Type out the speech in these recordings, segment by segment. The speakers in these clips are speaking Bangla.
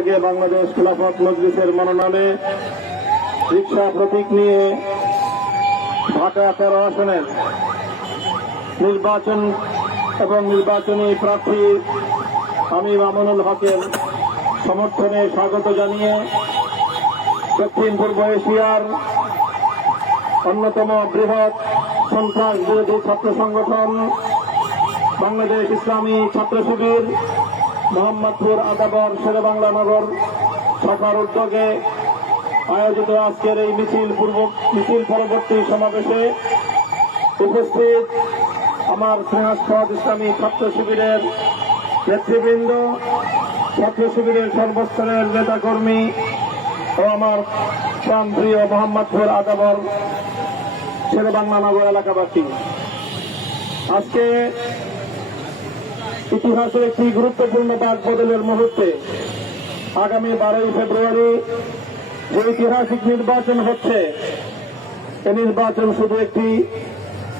বাংলাদেশ খেলাফত মজলিসের মনোনয়নে রিকশা প্রতীক নিয়ে ঢাকা 13 আসনের নির্বাচন এবং নির্বাচনী প্রার্থী আমি মামুনুল হকের সমর্থনে স্বাগত জানিয়ে দক্ষিণ পূর্ব এশিয়ার অন্যতম বৃহৎ সন্ত্রাস বিরোধী ছাত্র সংগঠন বাংলাদেশ ইসলামী ছাত্র শিবির মোহাম্মদপুর আদাবর শেরেবাংলা নগর শাখার উদ্যোগে আয়োজিত আজকের এই মিছিল পরবর্তী সমাবেশে উপস্থিত আমার স্নেহাস্পদ ইসলামী ছাত্র শিবিরের নেতৃবৃন্দ, ছাত্র শিবিরের সর্বস্তরের নেতাকর্মী ও আমার প্রাণপ্রিয় মোহাম্মদপুর আদাবর শেরেবাংলা নগর এলাকাবাসী, আজকে ইতিহাসের একটি গুরুত্বপূর্ণ বাক বদলের মুহূর্তে আগামী 12 ফেব্রুয়ারি যে ঐতিহাসিক নির্বাচন হচ্ছে, এই নির্বাচন শুধু একটি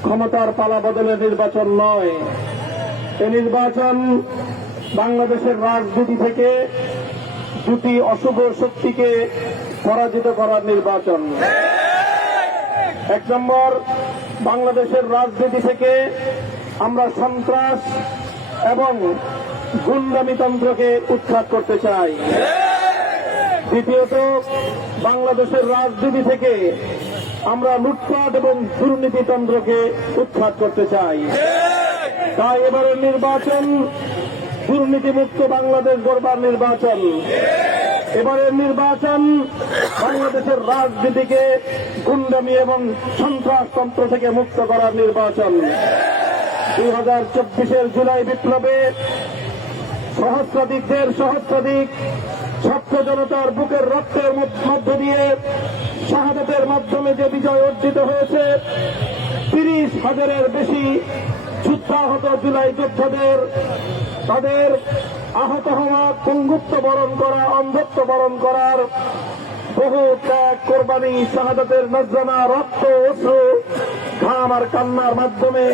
ক্ষমতার পালা বদলের নির্বাচন নয়, এই নির্বাচন বাংলাদেশের রাজনীতি থেকে দুটি অশুভ শক্তিকে পরাজিত করার নির্বাচন। এক নম্বর, বাংলাদেশের রাজনীতি থেকে আমরা সন্ত্রাস এবং গুন্ডামিতন্ত্রকে উৎখাত করতে চাই। দ্বিতীয়ত, বাংলাদেশের রাজনীতি থেকে আমরা লুটপাট এবং দুর্নীতিতন্ত্রকে উৎখাত করতে চাই। তাই এবারের নির্বাচন দুর্নীতিমুক্ত বাংলাদেশ গড়বার নির্বাচন। এবারের নির্বাচন বাংলাদেশের রাজনীতিকে গুন্ডামি এবং সন্ত্রাসতন্ত্র থেকে মুক্ত করার নির্বাচন। 2024-এর জুলাই বিপ্লবে সহস্রাধিক ছাত্র জনতার বুকের রক্তের মধ্য দিয়ে শাহাদাতের মাধ্যমে যে বিজয় অর্জিত হয়েছে, 30,000-এর বেশি যুদ্ধাহত জুলাই যোদ্ধাদের তাদের আহত হওয়া, পঙ্গুত্ব বরণ করা, অন্ধত্ব বরণ করার বহু ত্যাগ, কোরবানি, শাহাদাতের নজরানা, রক্ত, অশ্রু, ঘাম আর কান্নার মাধ্যমে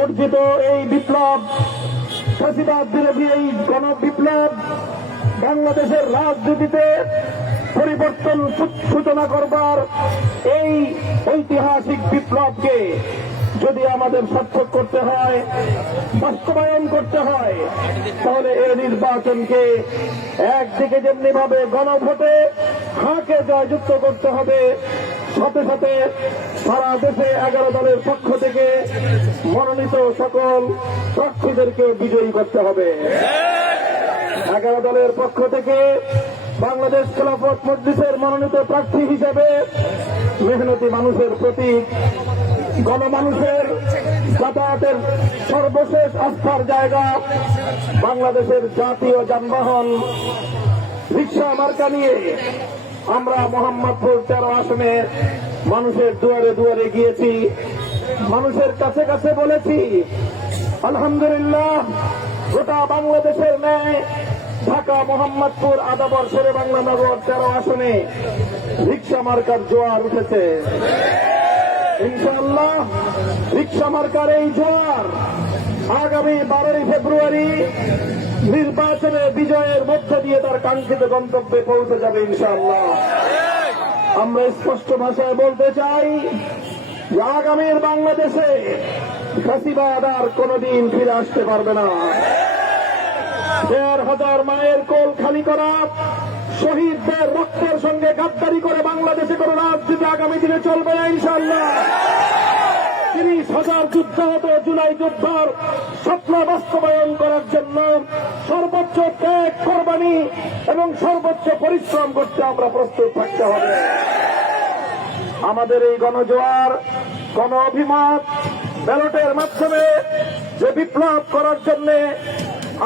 অর্জিত এই বিপ্লব, ফ্যাসিবাদ বিরোধী এই গণবিপ্লব বাংলাদেশের রাজনীতিতে পরিবর্তন সূচনা করবার এই ঐতিহাসিক বিপ্লবকে যদি আমাদের সার্থক করতে হয়, বাস্তবায়ন করতে হয়, তাহলে এই নির্বাচনকে একদিকে যেমনি ভাবে গণভোটে হাঁকে জয়যুক্ত করতে হবে, সাথে সাথে সারা দেশে 11 দলের পক্ষ থেকে মনোনীত সকল প্রার্থীদেরকে বিজয়ী করতে হবে। 11 দলের পক্ষ থেকে বাংলাদেশ খেলাফত মজলিসের মনোনীত প্রার্থী হিসেবে মেহনতি মানুষের প্রতীক, গণমানুষের যাতায়াতের সর্বশেষ আস্থার জায়গা, বাংলাদেশের জাতীয় যানবাহন রিকশা মার্কা নিয়ে আমরা মোহাম্মদপুর 13 আসনে মানুষের দুয়ারে দুয়ারে গিয়েছি, মানুষের কাছে কাছে বলেছি, আলহামদুলিল্লাহ গোটা বাংলাদেশের ন্যায় ঢাকা, মোহাম্মদপুর, আদাবর, শেরেবাংলা নগর 13 আসনে রিকশা মার্কার জোয়ার উঠেছে। ইনশাআল্লাহ রিকশা মার্কার এই জোয়ার আগামী 12 ফেব্রুয়ারি নির্বাচনে বিজয়ের মধ্য দিয়ে তার কাঙ্ক্ষিত গন্তব্যে পৌঁছে যাবে ইনশাআল্লাহ। আমরা স্পষ্ট ভাষায় বলতে চাই যে আগামীর বাংলাদেশে ফ্যাসিবাদ আর কোনদিন ফিরে আসতে পারবে না। 1,500 মায়ের কোল খালি করা, শহীদদের রক্তের সঙ্গে গাদ্দারি করে বাংলাদেশে কোন রাজনীতি আগামী দিনে চলবে না ইনশাআল্লাহ। 30,000 যুদ্ধাহত জুলাই যোদ্ধার স্বপ্ন বাস্তবায়ন করার জন্য সর্বোচ্চ ত্যাগ, কোরবানি এবং সর্বোচ্চ পরিশ্রম করতে আমরা প্রস্তুত থাকতে হবে। আমাদের এই গণজোয়ার, গণ অভিমত, ব্যালটের মাধ্যমে যে বিপ্লব করার জন্য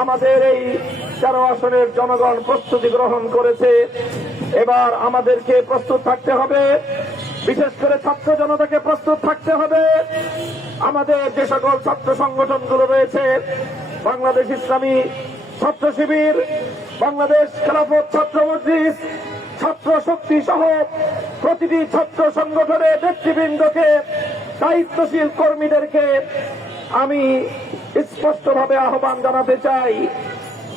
আমাদের এই 13 আসনের জনগণ প্রস্তুতি গ্রহণ করেছে, এবার আমাদেরকে প্রস্তুত থাকতে হবে। বিশেষ করে ছাত্র জনতাকে প্রস্তুত থাকতে হবে। আমাদের যে সকল ছাত্র সংগঠনগুলো রয়েছে, বাংলাদেশ ইসলামী ছাত্র শিবির, বাংলাদেশ খেলাফত ছাত্র মজলিস, ছাত্র শক্তি সহ প্রতিটি ছাত্র সংগঠনের নেতৃবৃন্দকে, দায়িত্বশীল কর্মীদেরকে আমি স্পষ্টভাবে আহ্বান জানাতে চাই,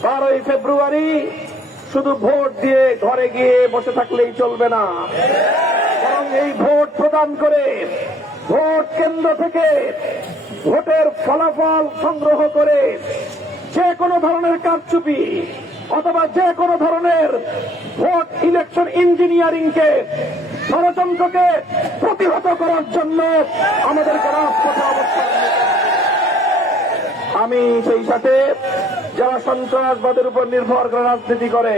12 ফেব্রুয়ারি শুধু ভোট দিয়ে ঘরে গিয়ে বসে থাকলেই চলবে না, বরং এই ভোট প্রদান করে ভোট কেন্দ্র থেকে ভোটের ফলাফল সংগ্রহ করে যে কোনো ধরনের কারচুপি অথবা যে কোনো ধরনের ভোট ইলেকশন ইঞ্জিনিয়ারিংকে ষড়যন্ত্রকে প্রতিহত করার জন্য আমাদেরকে রাজপথে অবস্থান নিতে হবে। আমি সেই সাথে যারা সন্ত্রাসবাদের উপর নির্ভর করে রাজনীতি করে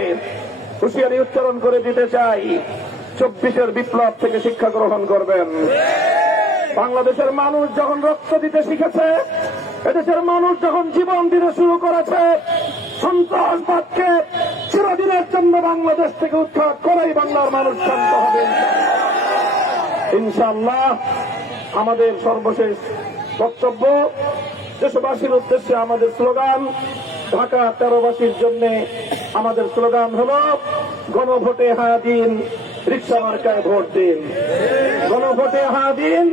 হুঁশিয়ারি উচ্চারণ করে দিতে চাই, 24-এর বিপ্লব থেকে শিক্ষা গ্রহণ করবেন। বাংলাদেশের মানুষ যখন রক্ত দিতে শিখেছে, এদেশের মানুষ যখন জীবন দিতে শুরু করেছে, সন্ত্রাসবাদকে চিরদিনের জন্য বাংলাদেশ থেকে উৎখাত করেই বাংলার মানুষ শান্ত হবে ইনশাআল্লাহ। আমাদের সর্বশেষ বক্তব্য, দেশবাসীর উদ্দেশ্যে আমাদের স্লোগান, ঢাকা 13বাসীর জন্য আমাদের স্লোগান হল গণভোটে হ্যাঁ দিন, রিকশা মার্কায় ভোট দিন। গণভোটে হ্যাঁ দিন,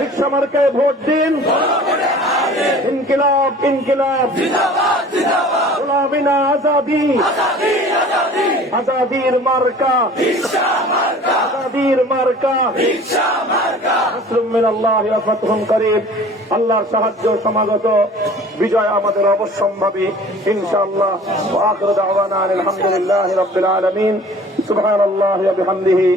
রিকশা মার্কায় ভোট দিন। ইনকিলাব ইনকিলাব, গোলামি না আজাদি, আজাদির মার্কা, আজাদির মার্কা। নাসরুম মিনাল্লাহি ওয়া ফাতহুন করিব। আল্লাহর সাহায্য সমাগত, বিজয় আমাদের অবশ্যম্ভাবী ইনশাআল্লাহ। ওয়া আখিরু দাওয়ানা আলহামদুলিল্লাহি রাব্বিল আলামিন। সুবহানাল্লাহি ওয়া বিহামদিহি।